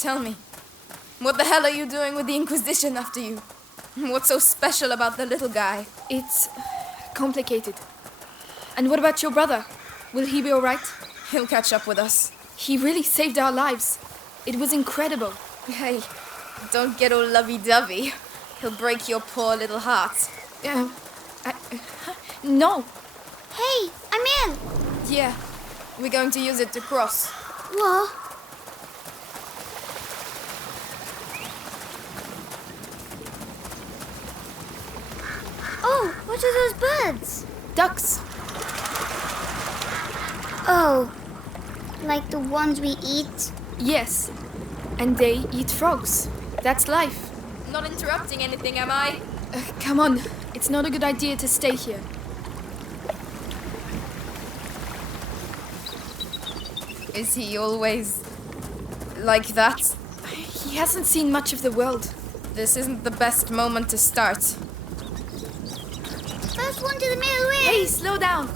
Tell me, what the hell are you doing with the Inquisition after you? What's so special about the little guy? It's complicated. And what about your brother? Will he be alright? He'll catch up with us. He really saved our lives. It was incredible. Hey, don't get all lovey-dovey. He'll break your poor little heart. No. Hey, I'm in. Yeah, we're going to use it to cross. What? Oh, what are those birds? Ducks. Oh, like the ones we eat? Yes. And they eat frogs. That's life. Not interrupting anything, am I? Come on. It's not a good idea to stay here. Is he always like that? He hasn't seen much of the world. This isn't the best moment to start. First one to the middle way. Hey, slow down.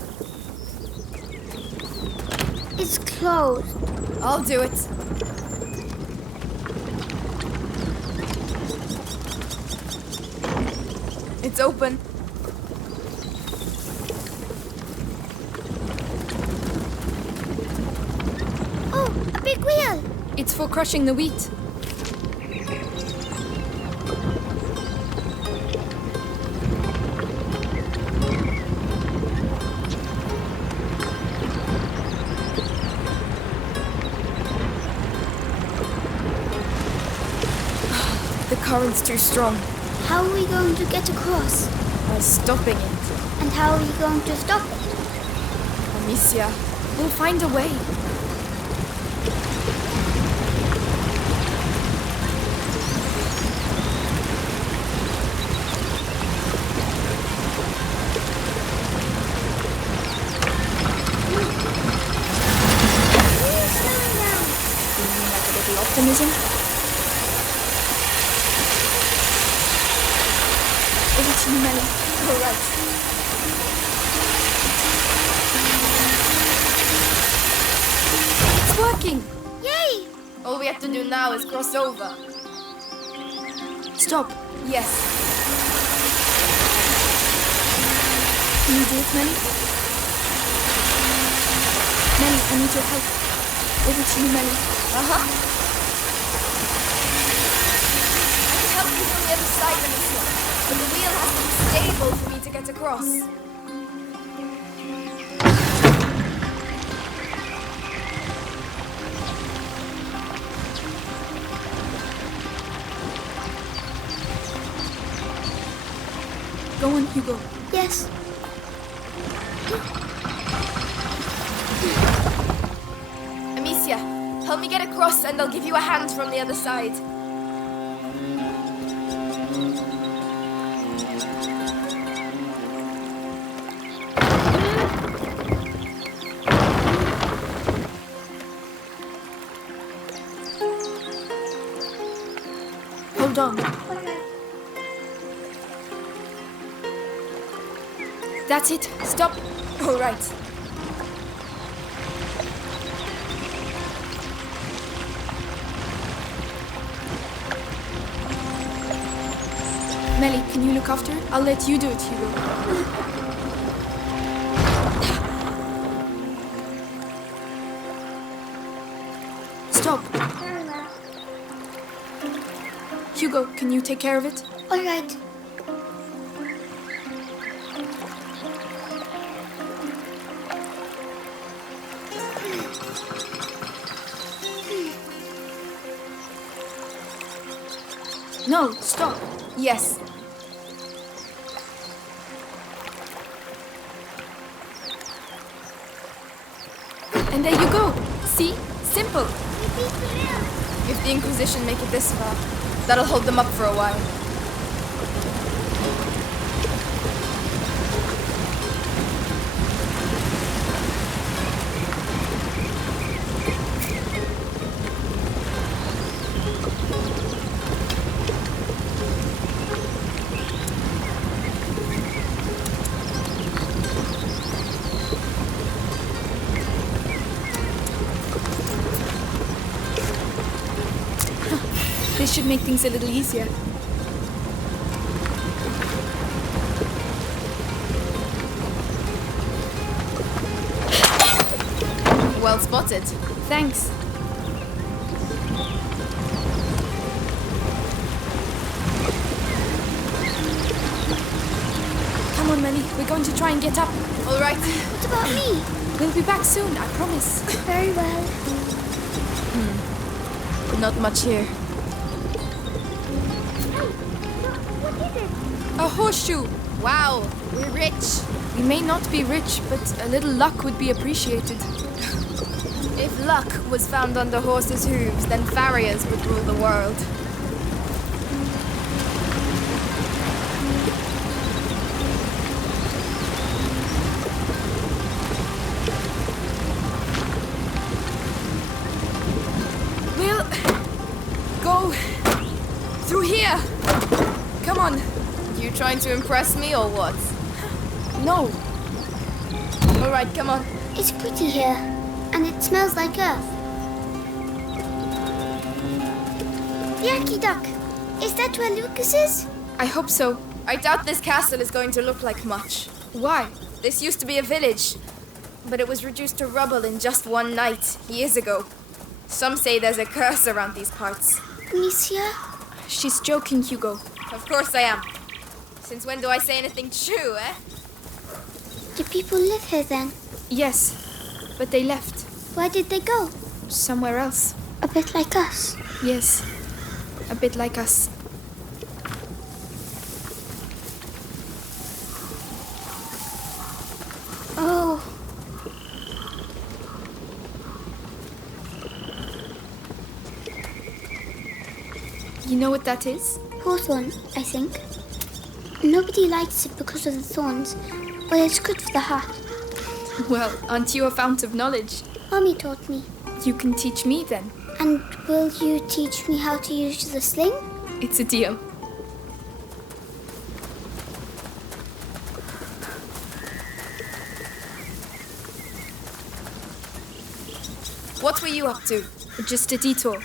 It's closed. I'll do it. It's open. Oh, a big wheel. It's for crushing the wheat. The current's too strong. How are we going to get across? By stopping it. And how are you going to stop it? Amicia, We'll find a way. Optimism? Over to you, Melie. all right. It's working! Yay! All we have to do now is cross over. Stop. Yes. Can you do it, Melie? Melie, I need your help. Over to you, Melie. Uh-huh. I can help you from the other side, Amicia. But the wheel has to be stable for me to get across. Go on, Hugo. Yes. Amicia, help me get across and I'll give you a hand from the other side. Hold on. That's it. Stop. All right. Melie, can you look after it? I'll let you do it, Hugo. Stop. Hugo, can you take care of it? All right. No, stop. Yes. And there you go. See? Simple. If the Inquisition make it this far, that'll hold them up for a while. This should make things a little easier. Well spotted. Thanks. Come on, Melie. We're going to try and get up. All right. What about me? We'll be back soon, I promise. Very well. Not much here. What is it? A horseshoe. Wow, we're rich. We may not be rich, but a little luck would be appreciated. If luck was found under horses' hooves, then farriers would rule the world. We'll go through here. Come on. You trying to impress me or what? No. All right, come on. It's pretty here, and it smells like earth. Yucky duck. Is that where Lucas is? I hope so. I doubt this castle is going to look like much. Why? This used to be a village, but it was reduced to rubble in just one night, years ago. Some say there's a curse around these parts. Amicia? She's joking, Hugo. Of course I am. Since when do I say anything true, eh? Do people live here then? Yes, but they left. Where did they go? Somewhere else. A bit like us. Yes, a bit like us. Oh. You know what that is? Hawthorn, I think. Nobody likes it because of the thorns, but it's good for the heart. Well, aren't you a fount of knowledge? Mommy taught me. You can teach me then. And will you teach me how to use the sling? It's a deal. What were you up to? Just a detour.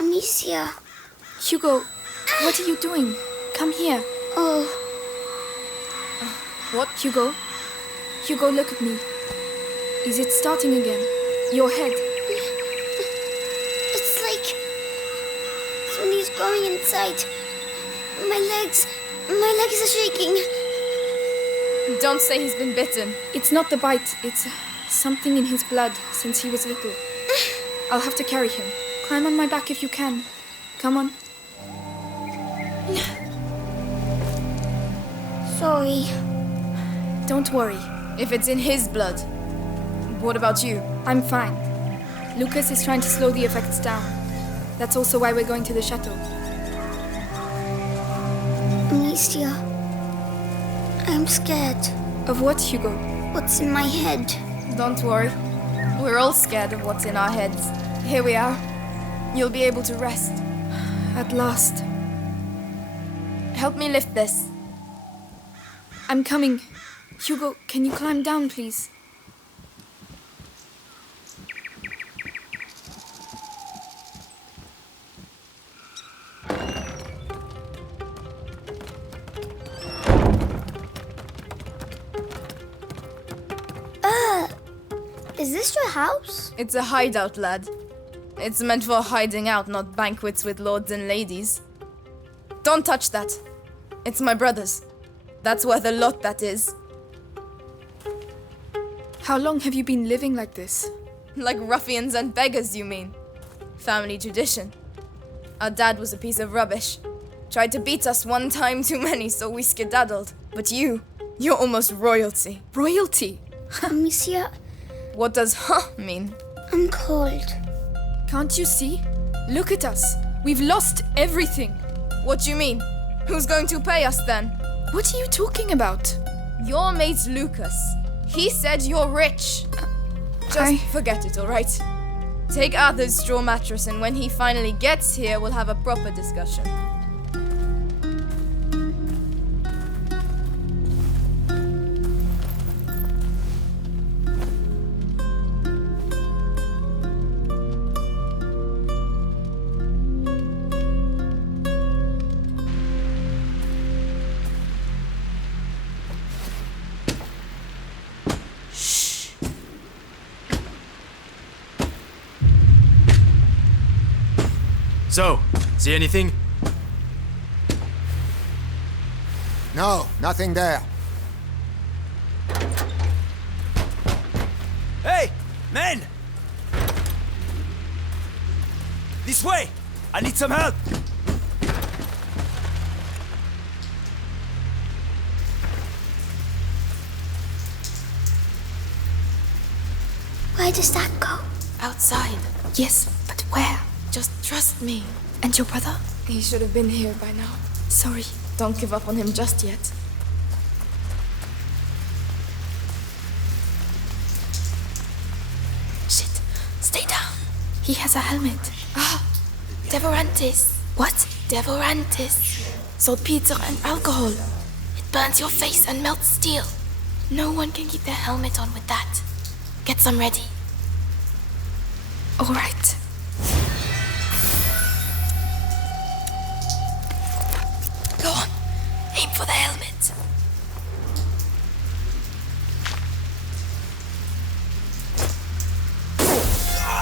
Amicia. Hugo, what are you doing? Come here. Oh, What? Hugo? Hugo, look at me. Is it starting again? Your head. it's like somebody's going inside. My legs are shaking. Don't say he's been bitten. It's not the bite, it's something in his blood since he was little. I'll have to carry him. Climb on my back if you can. Come on. Sorry. Don't worry. If it's in his blood, what about you? I'm fine. Lucas is trying to slow the effects down. That's also why we're going to the chateau. Amicia. I'm scared. Of what, Hugo? What's in my head? Don't worry. We're all scared of what's in our heads. Here we are. You'll be able to rest. At last. Help me lift this. I'm coming. Hugo, can you climb down, please? Is this your house? It's a hideout, lad. It's meant for hiding out, not banquets with lords and ladies. Don't touch that. It's my brother's. That's worth a lot, that is. How long have you been living like this? Like ruffians and beggars, you mean? Family tradition. Our dad was a piece of rubbish. Tried to beat us one time too many, so we skedaddled. But you're almost royalty. Royalty? Amicia, What does huh mean? I'm cold. Can't you see? Look at us. We've lost everything. What do you mean? Who's going to pay us then? What are you talking about? Your mate Lucas. He said you're rich. Just forget it, alright? Take Arthur's straw mattress, and when he finally gets here, we'll have a proper discussion. So, see anything? No, nothing there. Hey, men! This way! I need some help! Where does that go? Outside. Yes, but where? Just trust me. And your brother? He should have been here by now. Sorry. Don't give up on him just yet. Shit. Stay down. He has a helmet. Ah, Devorantis. What? Devorantis. Saltpeter and alcohol. It burns your face and melts steel. No one can keep their helmet on with that. Get some ready. All right. Go on. Aim for the helmet.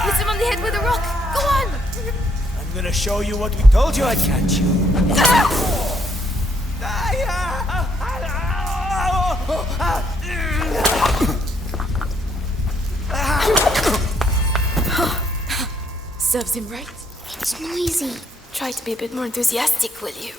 Hit him on the head with a rock! Go on! I'm gonna show you what we told you I'd catch you. Serves him right. It's noisy. Try to be a bit more enthusiastic, will you?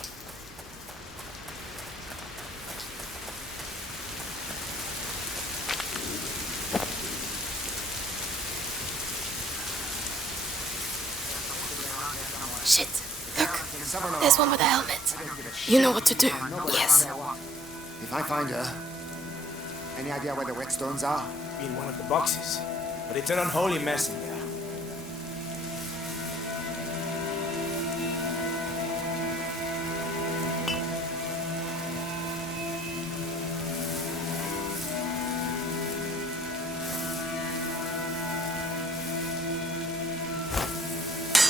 Shit. Look. There's one with a helmet. You know what to do. Yes. If I find her, any idea where the whetstones are? In one of the boxes. But it's an unholy mess in there.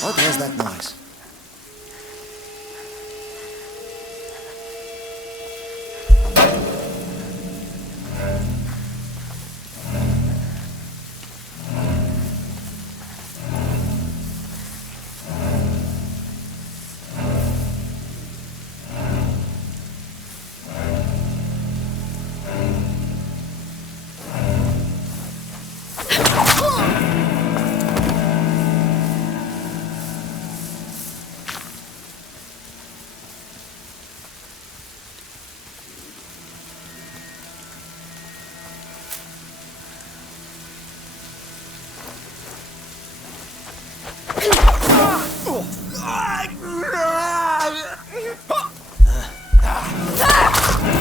What was that noise?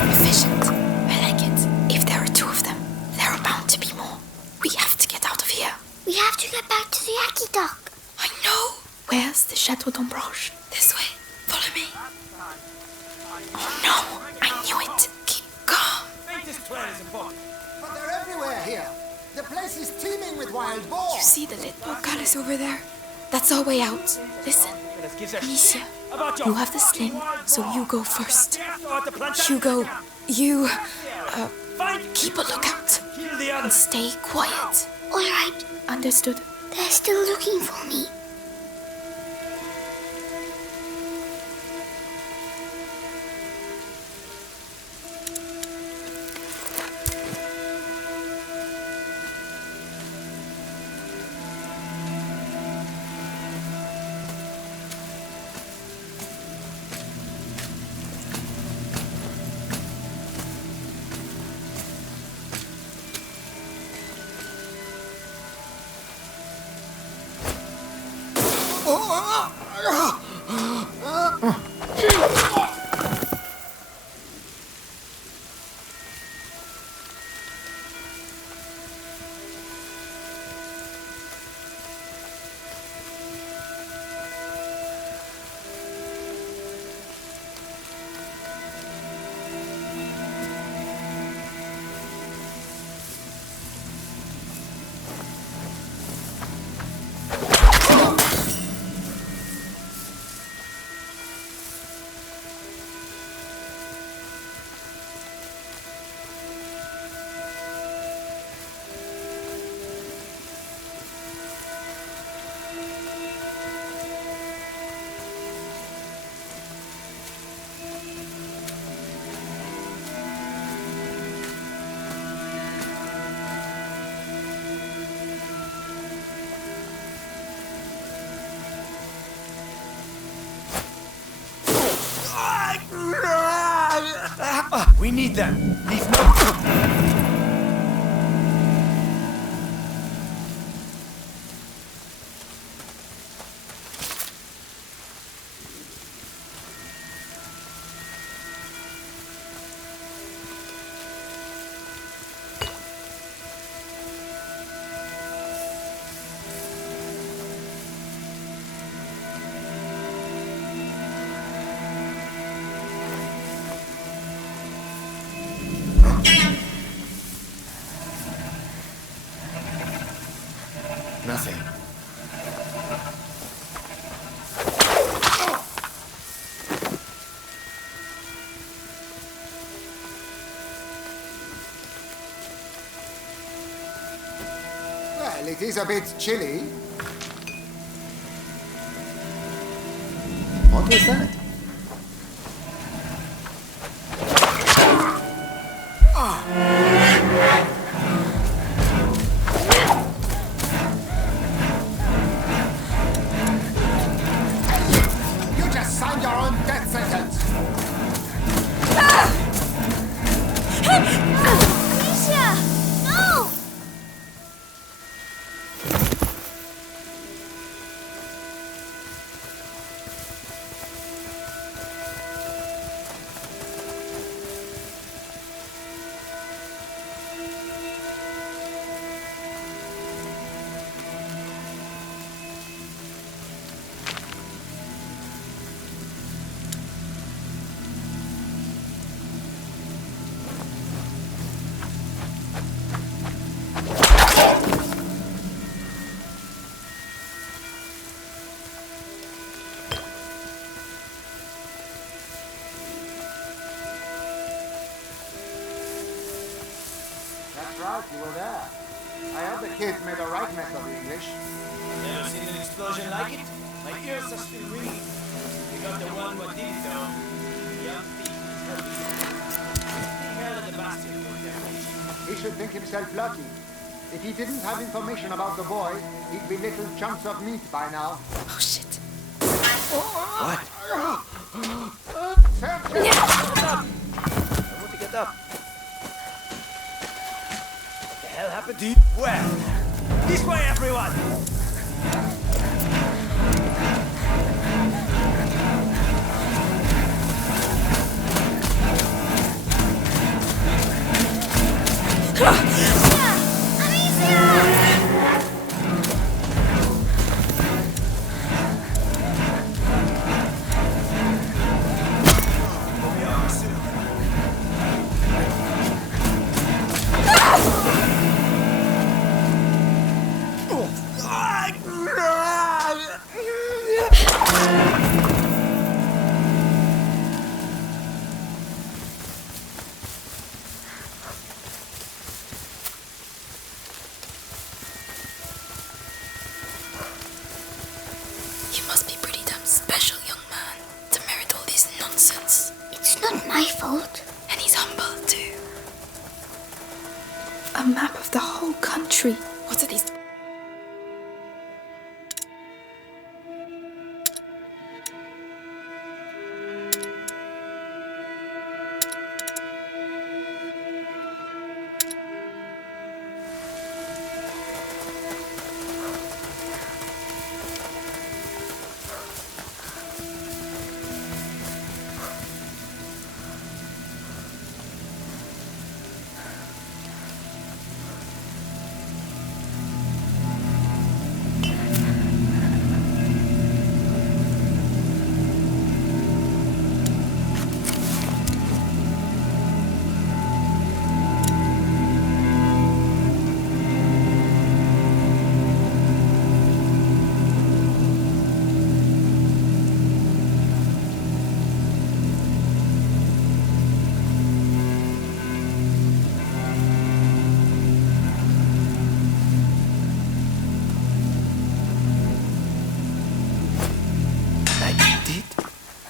Efficient. I like it. If there are two of them, there are bound to be more. We have to get out of here. We have to get back to the Yaki dock. I know. Where's the Chateau d'Ombrage? This way. Follow me. Oh no, I knew it. Keep calm. But they're everywhere here. The place is teeming with wild boar. You see the lit portcullis over there? That's our way out. Listen, Amicia, you have the sling, so you go first. Hugo, you keep a lookout and stay quiet. All right. Understood? They're still looking for me. We need them. Leave no... Nothing. Well, it is a bit chilly. What was that? You just signed your own death sentence. Alicia! No! That's right, you were there. I hope the kids made a right mess of the English. Never seen an explosion like it? My ears are still ringing. We got the one what did it though. Young thief is helping. He held the bastard for damage. He should think himself lucky. If he didn't have information about the boy, he'd be little chunks of meat by now. Oh shit. What? Search him! Get up! I want to get up. What the hell happened to you? Well, this way everyone! You must be pretty damn special, young man, to merit all this nonsense. It's not my fault. And he's humble too. A map of the whole country. What are these?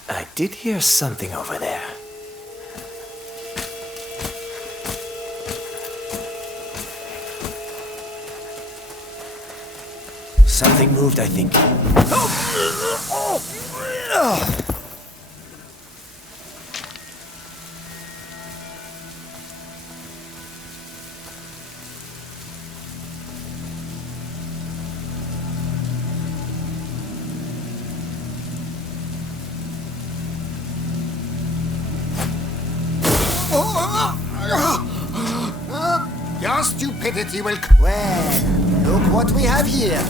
I did hear something over there. Something moved, I think. Your stupidity will... Well, look what we have here.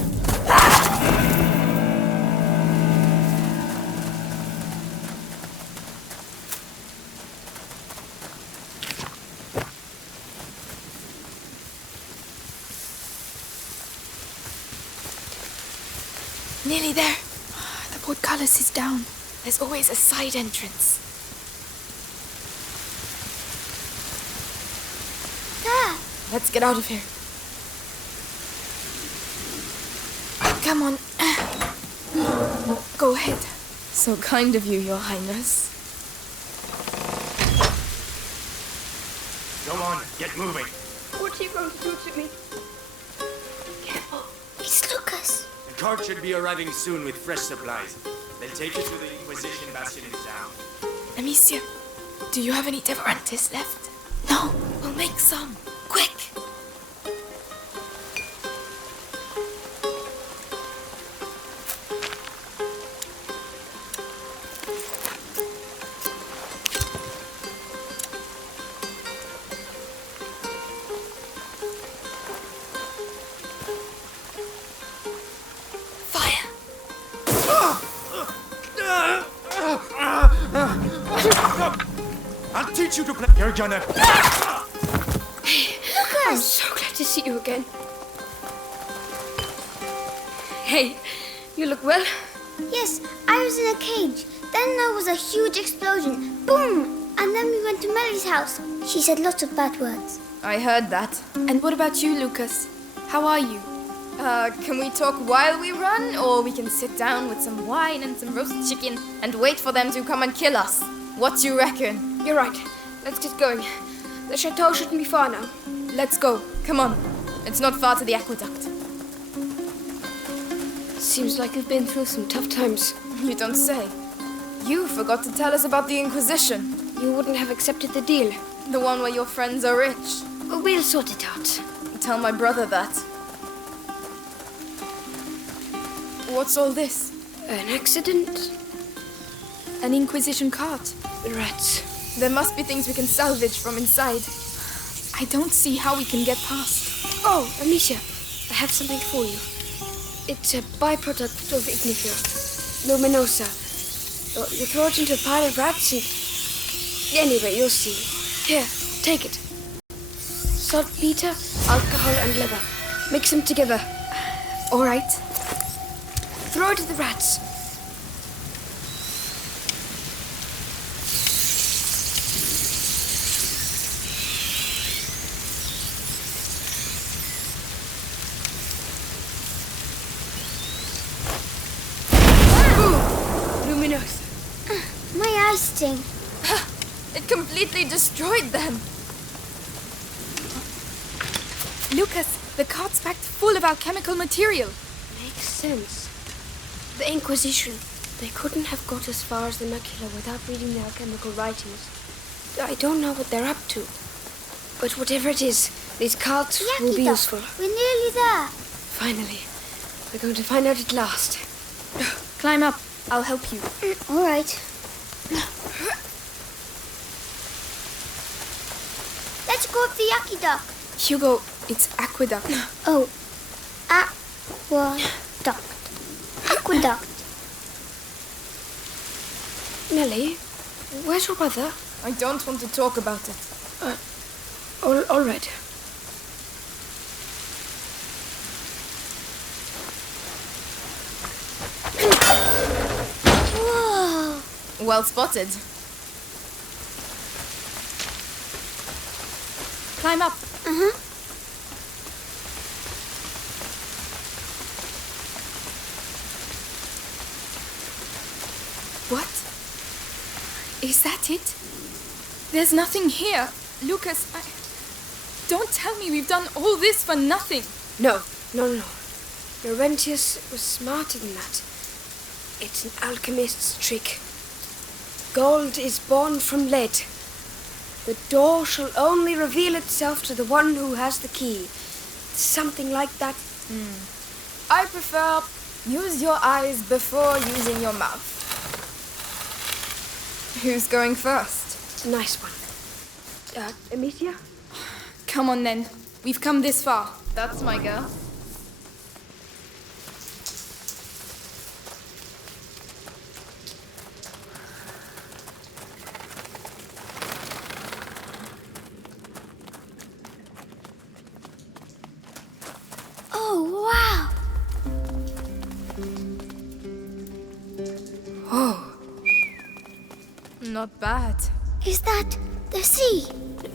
Nearly there. The portcullis is down. There's always a side entrance. There. Let's get out of here. Come on. Go ahead. So kind of you, Your Highness. Go on, get moving. What are you going to do to me? Careful. It's Lucas. The cart should be arriving soon with fresh supplies. They'll take you to the Inquisition bastion in town. Amicia, do you have any Devorantis left? No, we'll make some. Quick! Fire! I'll teach you to play. You're gonna... I'm so glad to see you again. Hey, you look well. Yes, I was in a cage. Then there was a huge explosion. Boom! And then we went to Melie's house. She said lots of bad words. I heard that. And what about you, Lucas? How are you? Can we talk while we run? Or we can sit down with some wine and some roast chicken and wait for them to come and kill us? What do you reckon? You're right. Let's get going. The chateau shouldn't be far now. Let's go. Come on. It's not far to the aqueduct. Seems like you've been through some tough times. You don't say. You forgot to tell us about the Inquisition. You wouldn't have accepted the deal. The one where your friends are rich. We'll sort it out. Tell my brother that. What's all this? An accident? An Inquisition cart. The rats. There must be things we can salvage from inside. I don't see how we can get past. Oh, Amicia, I have something for you. It's a byproduct of Ignifer. Luminosa. You throw it into a pile of rats and... Anyway, you'll see. Here, take it. Saltpeter, alcohol and leather. Mix them together. All right. Throw it to the rats. Luminosa. My eyes sting. It completely destroyed them. Lucas, the cart's packed full of alchemical material. Makes sense. The Inquisition. They couldn't have got as far as the macula without reading the alchemical writings. I don't know what they're up to. But whatever it is, these carts will be Yucky useful. duck. We're nearly there. Finally. We're going to find out at last. Climb up. I'll help you. All right. Let's go up the yucky duck. Hugo, it's aqueduct. Oh, aqueduct. Aqueduct. Melie, where's your brother? I don't want to talk about it. All right. Whoa. Well spotted. Climb up. What? Is that it? There's nothing here. Lucas, don't tell me we've done all this for nothing. No. Devorantis was smarter than that. It's an alchemist's trick. Gold is born from lead. The door shall only reveal itself to the one who has the key. Something like that. I prefer use your eyes before using your mouth. Who's going first? Nice one. Amicia? Come on then. We've come this far. That's my girl. Oh, wow! Not bad. Is that the sea?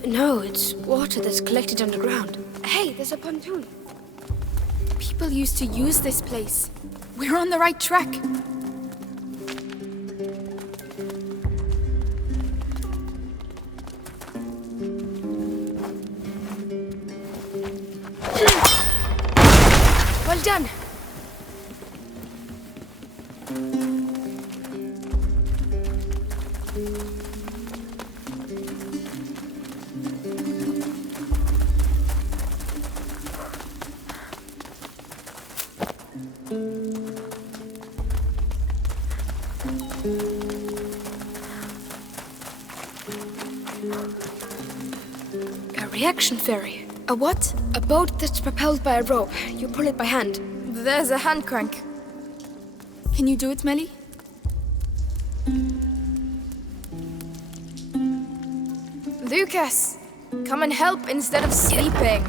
No, it's water that's collected underground. Hey, there's a pontoon. People used to use this place. We're on the right track. Well done. A reaction ferry. A what? A boat that's propelled by a rope. You pull it by hand. There's a hand crank. Can you do it, Melie? Lucas, come and help instead of sleeping.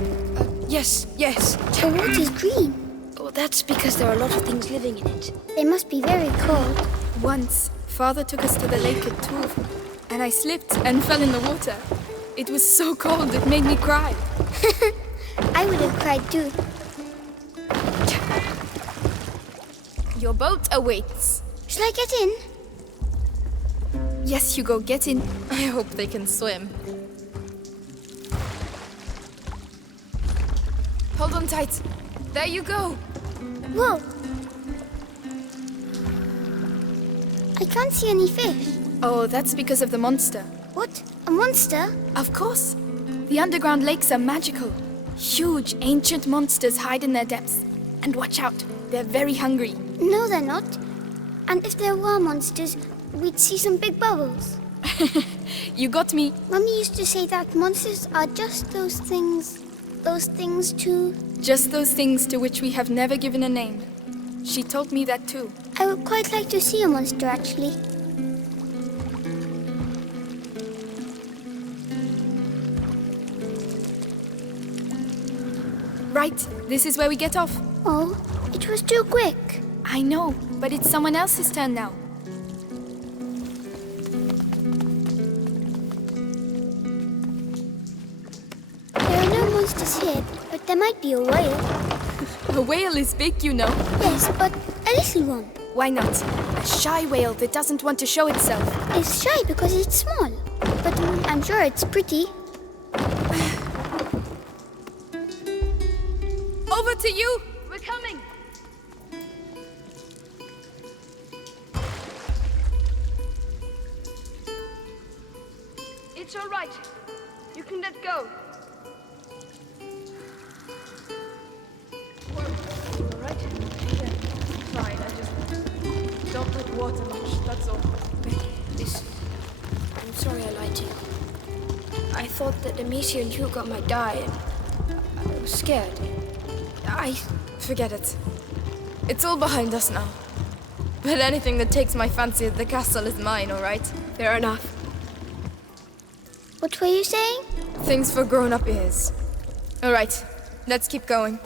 Yes. The water's green. Oh, that's because there are a lot of things living in it. They must be very cold. Once, Father took us to the lake at Tours, and I slipped and fell in the water. It was so cold, it made me cry. I would have cried too. Your boat awaits. Shall I get in? Yes, Hugo, get in. I hope they can swim. Hold on tight. There you go. Whoa! I can't see any fish. Oh, that's because of the monster. What? A monster? Of course. The underground lakes are magical. Huge, ancient monsters hide in their depths. And watch out, they're very hungry. No, they're not. And if there were monsters, we'd see some big bubbles. You got me. Mummy used to say that monsters are just those things too. Just those things to which we have never given a name. She told me that too. I would quite like to see a monster, actually. Right, this is where we get off. Oh, it was too quick. I know, but it's someone else's turn now. There are no monsters here, but there might be a whale. A whale is big, you know. Yes, but a little one. Why not? A shy whale that doesn't want to show itself. It's shy because it's small, but I'm sure it's pretty. Over to you. We're coming. It's all right. You can let go. All right. Yeah, fine. I just don't like water much. That's all. Listen, I'm sorry I lied to you. I thought that Amicia and Hugo might die, and I was scared. Forget it. It's all behind us now. But anything that takes my fancy at the castle is mine, all right? Fair enough. What were you saying? Things for grown-up ears. All right, let's keep going.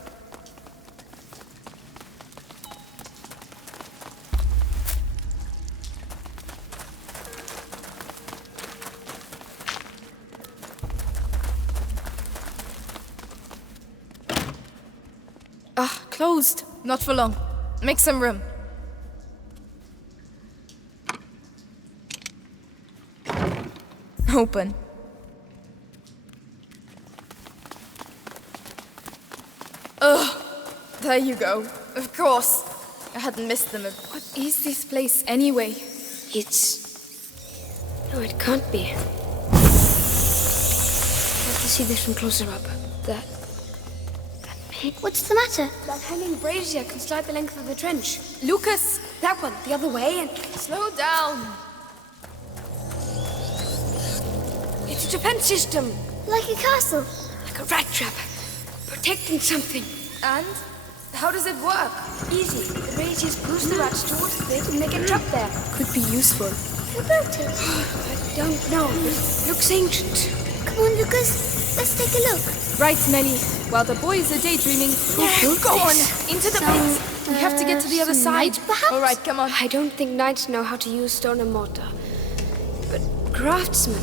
Ah, closed. Not for long. Make some room. Open. Ugh. There you go. Of course. I hadn't missed them. What is this place anyway? No, it can't be. I have to see this from closer up. That pit. What's the matter? That hanging brazier can slide the length of the trench. Lucas! That one, the other way, and Slow down. it's It's a defense system. Like a castle. Like a rat trap. Protecting something. And? How does it work? Easy. The rays just push the rats towards the bed and they get trapped there. Could be useful. Who built it? I don't know, but it looks ancient. Come on, Lucas. Let's take a look. Right, Melie. While the boys are daydreaming, go on, into the pit. We have to get to the other side. perhaps? All right, come on. I don't think knights know how to use stone and mortar. But craftsmen,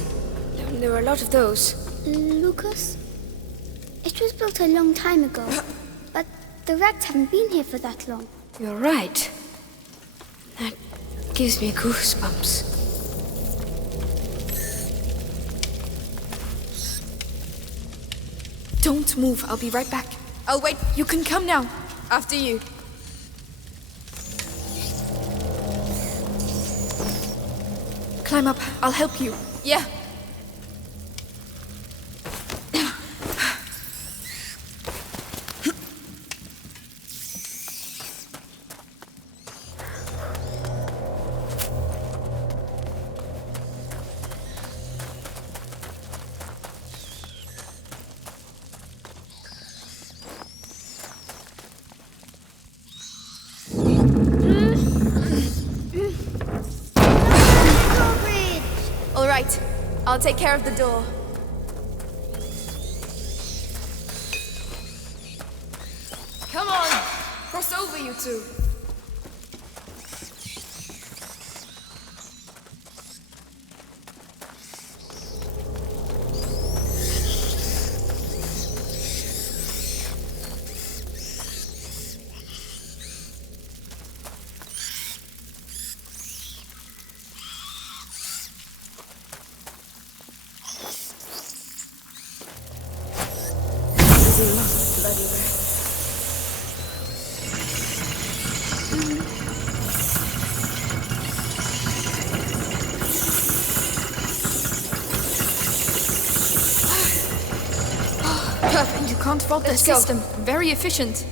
there are a lot of those. Lucas? It was built a long time ago. But the rats haven't been here for that long. You're right. That gives me goosebumps. Don't move. I'll be right back. I'll wait. You can come now. After you. Climb up. I'll help you. Yeah. All right. I'll take care of the door. Come on. Cross over, you two. Bloody rats. Perfect. You can't fault the system. Very efficient.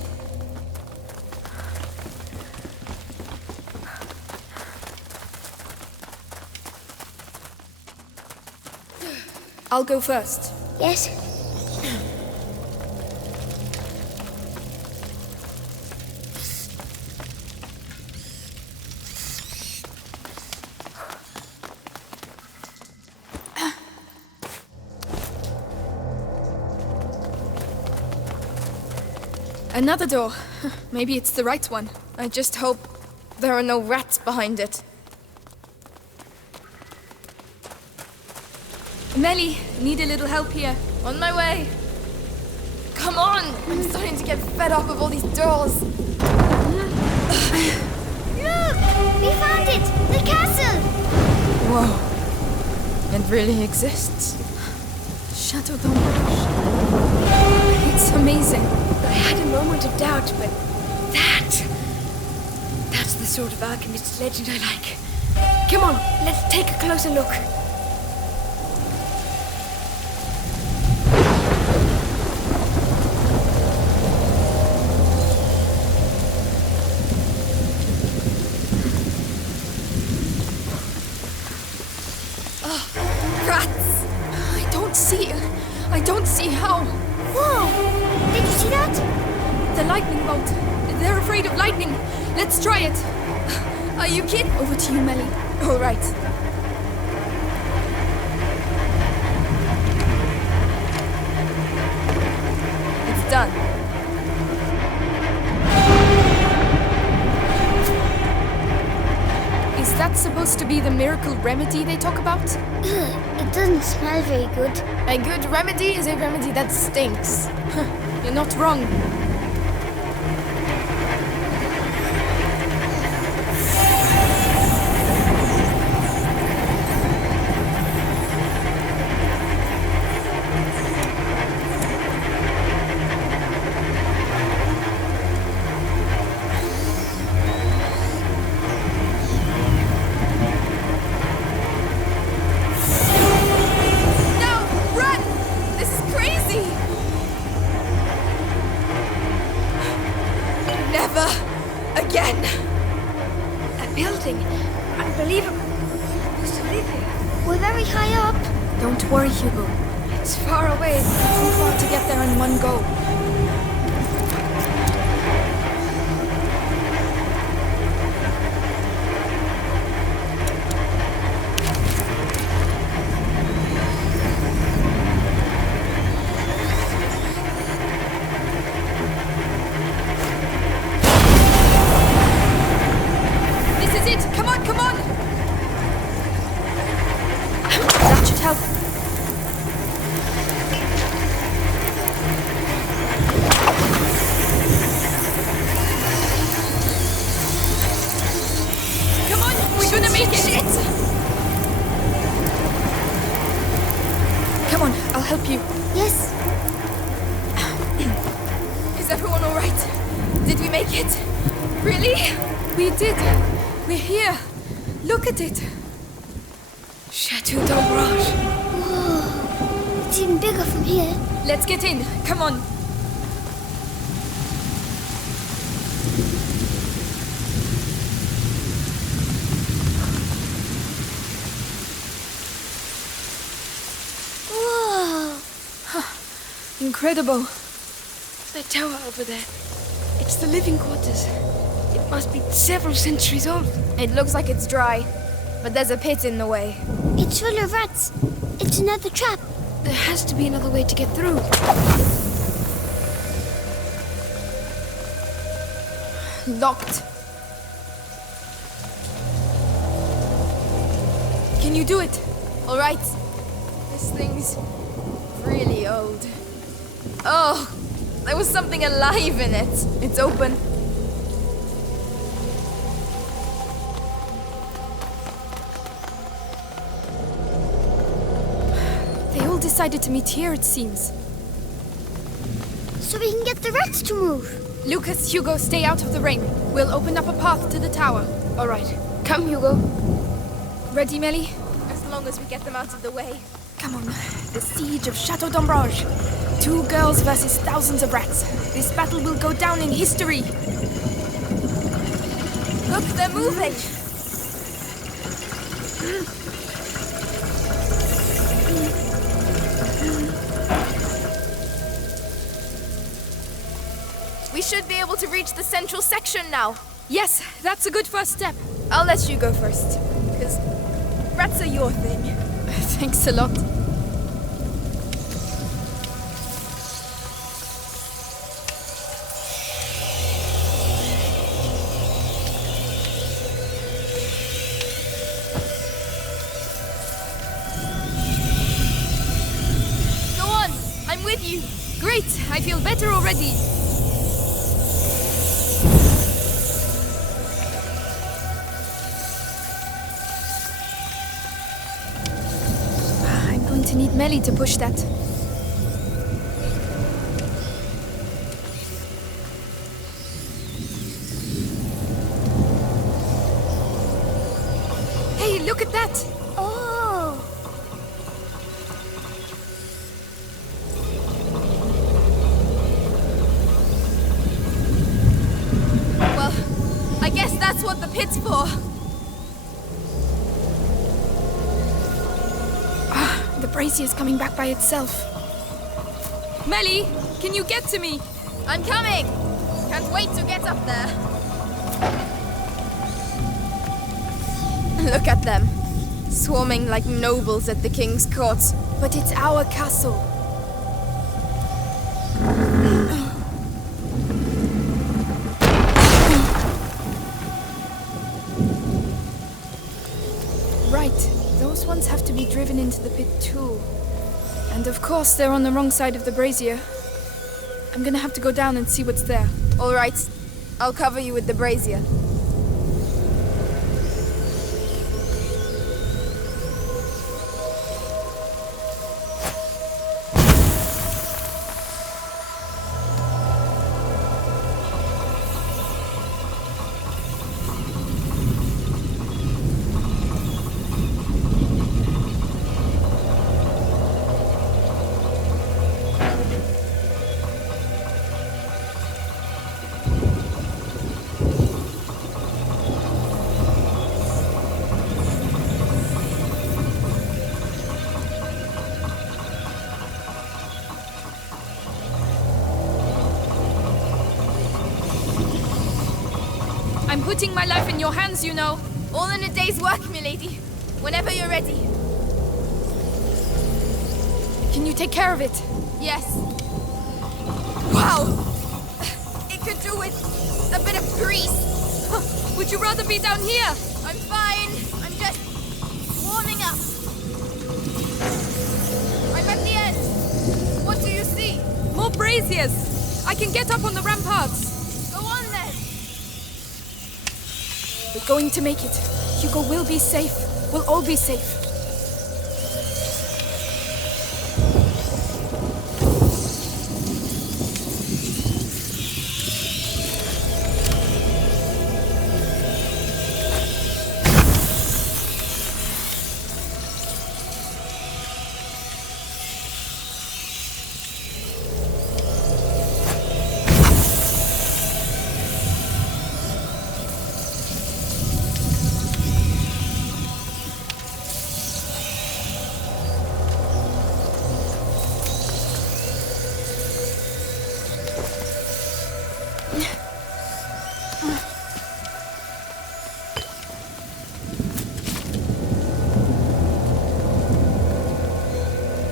I'll go first. Yes? Another door. Maybe it's the right one. I just hope there are no rats behind it. Melie, need a little help here. On my way. Come on! I'm starting to get fed up of all these doors. Look! We found it! The castle! Whoa. It really exists. Chateau d'Ambrage. It's amazing. I had a moment of doubt, but that's the sort of alchemist legend I like. Come on, let's take a closer look. Rats! I don't see how. Whoa! Did you see that? The lightning bolt. They're afraid of lightning. Let's try it. Are you kidding? Over to you, Melie. All right. It's done. Is that supposed to be the miracle remedy they talk about? It doesn't smell very good. A good remedy is a remedy that stinks. You're not wrong. Don't worry, Hugo. It's far away. Too far to get there in one go. This is it! Come on, come on! That should help. Come on! We're gonna make it! Come on, I'll help you. Yes. Is everyone alright? Did we make it? Really? We did. We're here. Look at it. Chateau d'Ombrage. Whoa. It's even bigger from here. Let's get in. Come on. Whoa. Incredible. That tower over there. It's the living quarters. It must be several centuries old. It looks like it's dry, but there's a pit in the way. It's full of rats. It's another trap. There has to be another way to get through. Locked. Can you do it? All right. This thing's really old. Oh, there was something alive in it. It's open. They all decided to meet here, it seems. So we can get the rats to move. Lucas, Hugo, stay out of the rain. We'll open up a path to the tower. All right. Come, Hugo. Ready, Melie? As long as we get them out of the way. Come on. The siege of Chateau d'Ombrage. 2 girls versus thousands of rats. This battle will go down in history. Look, they're moving. We should be able to reach the central section now. Yes, that's a good first step. I'll let you go first, because rats are your thing. Thanks a lot. Go on, I'm with you. Great, I feel better already. I'm going to need Melie to push that. Hey, look at that! Oh. Well, I guess that's what the pit's for. The brazier's coming back by itself. Melie, can you get to me? I'm coming! Can't wait to get up there. Look at them. Swarming like nobles at the king's court. But it's our castle. Right, those ones have to be driven into the pit too. And of course they're on the wrong side of the brazier. I'm gonna have to go down and see what's there. All right, I'll cover you with the brazier. putting my life in your hands, you know. All in a day's work, milady. Whenever you're ready. Can you take care of it? Yes. Wow! It could do with a bit of grease. Would you rather be down here? I'm fine. I'm just warming up. I'm at the end. What do you see? More braziers. I can get up on the ramparts. Go on then. We're going to make it. Hugo will be safe. We'll all be safe.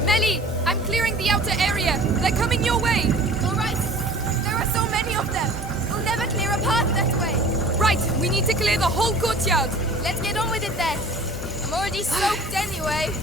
Melie, I'm clearing the outer area. They're coming your way. All right. There are so many of them. We'll never clear a path that way. Right, we need to clear the whole courtyard. Let's get on with it then. I'm already soaked anyway.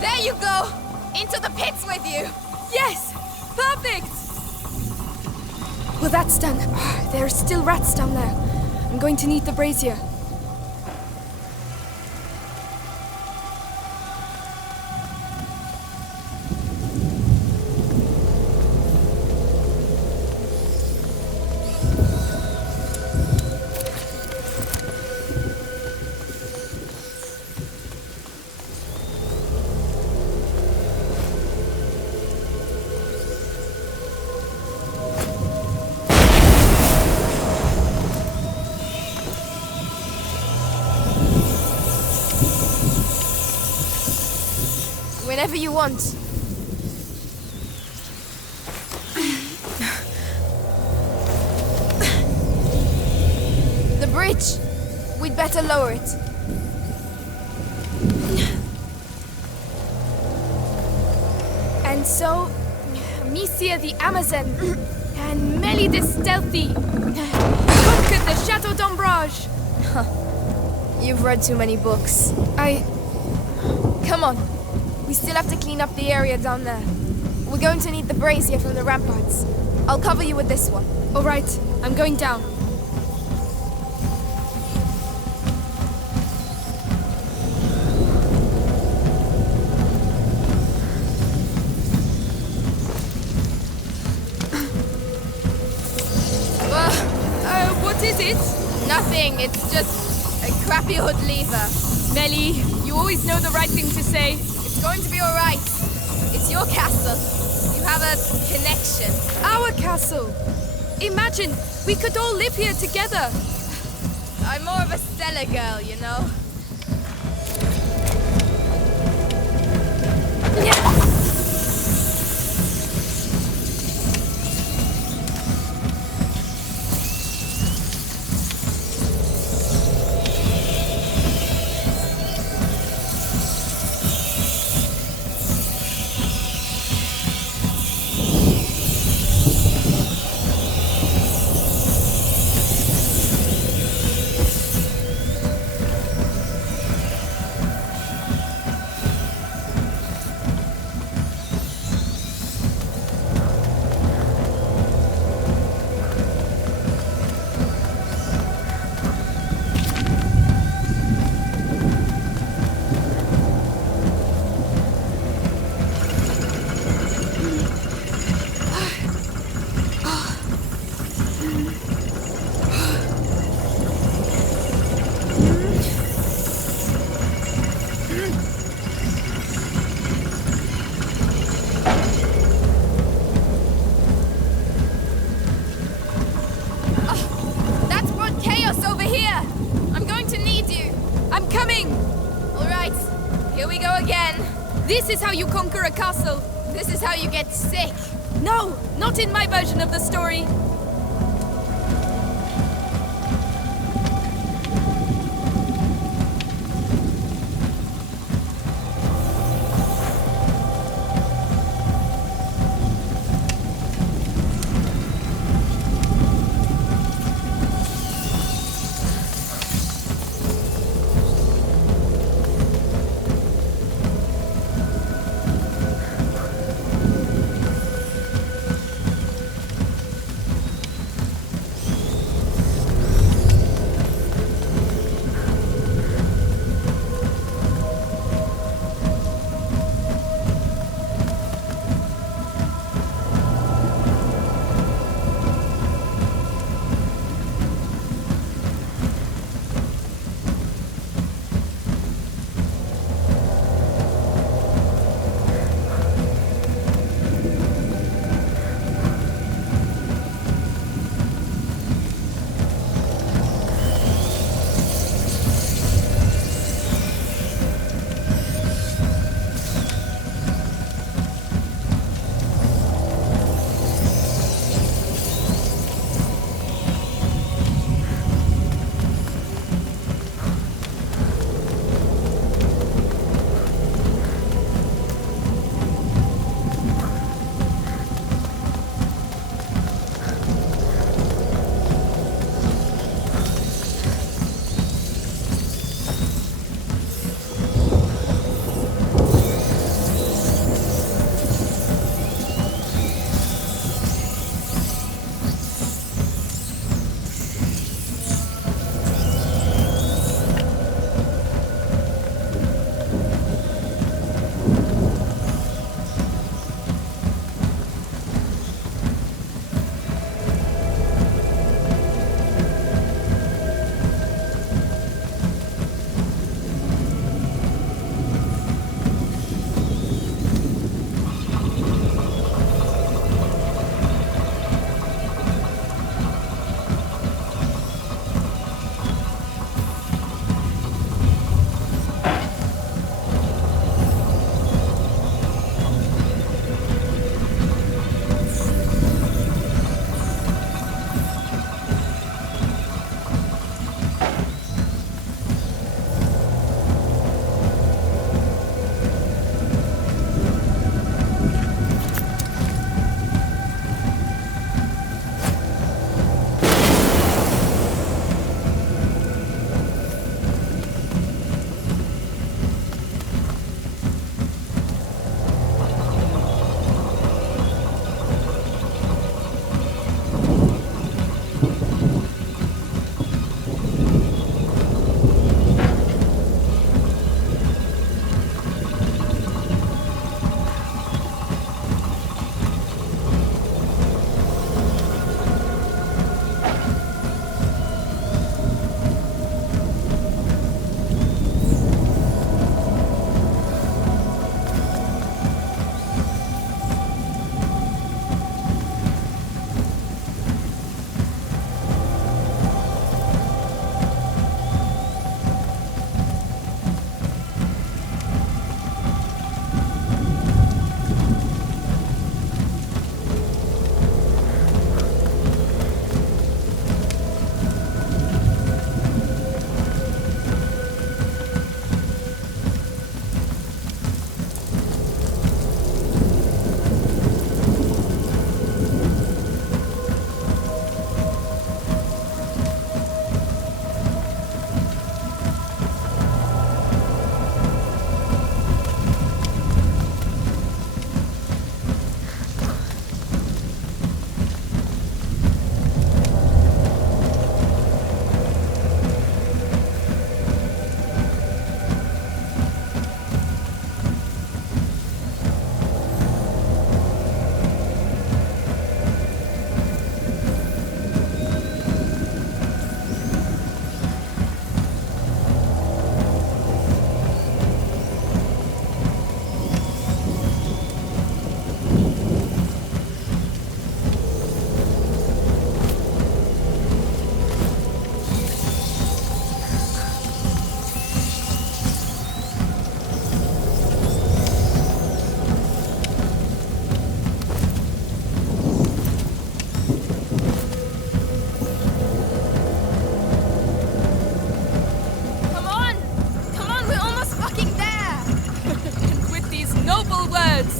There you go! Into the pits with you! Yes! Perfect! Well, that's done. There are still rats down there. I'm going to need the brazier. Whenever you want. The bridge. We'd better lower it. And so, Misia the Amazon and Melie the Stealthy conquered the Chateau d'Ombrage. You've read too many books. Come on. We still have to clean up the area down there. We're going to need the brazier from the ramparts. I'll cover you with this one. All right, I'm going down. What is it? Nothing. It's just a crappy hood lever. Melie, you always know the right thing to say. It's going to be all right. It's your castle. You have a connection. Our castle. Imagine, we could all live here together. I'm more of a Stella girl, you know. This is how you conquer a castle. This is how you get sick. No, not in my version of the story.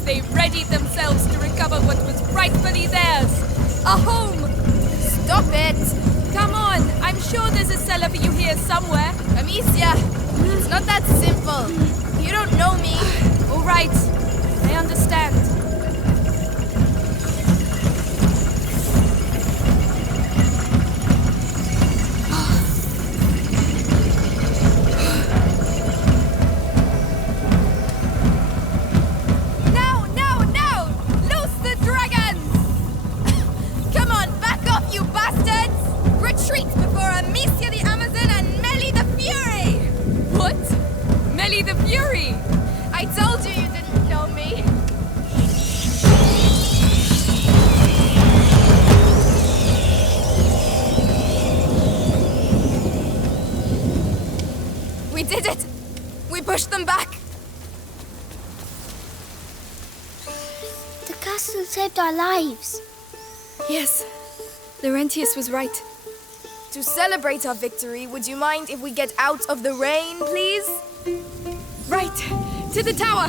they readied themselves to recover what was rightfully theirs. A home! Stop it! Come on, I'm sure there's a cellar for you here somewhere. Amicia, it's not that simple. You don't know me. All right, I understand. Retreat before Amicia the Amazon and Melie the Fury! What? Melie the Fury? I told you didn't know me. We did it! We pushed them back! The castle saved our lives. Yes, Devorantis was right. To celebrate our victory, would you mind if we get out of the rain, please? Right, to the tower!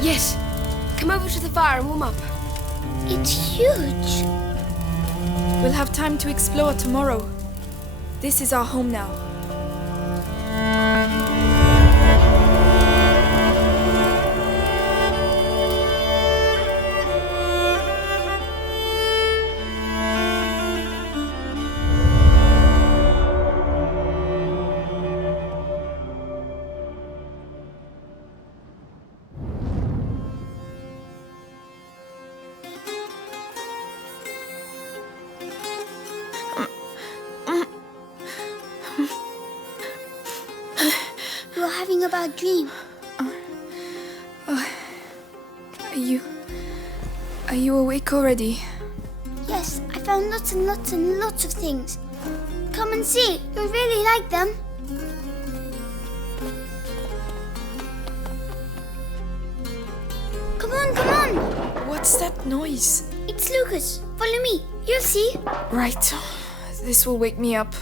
Yes. Come over to the fire and warm up. It's huge. We'll have time to explore tomorrow. This is our home now. You're having a bad dream. Are you awake already? Yes, I found lots and lots and lots of things. Come and see. You'll really like them. Come on, come on. What's that noise? It's Lucas. Follow me. You'll see. Right. This will wake me up.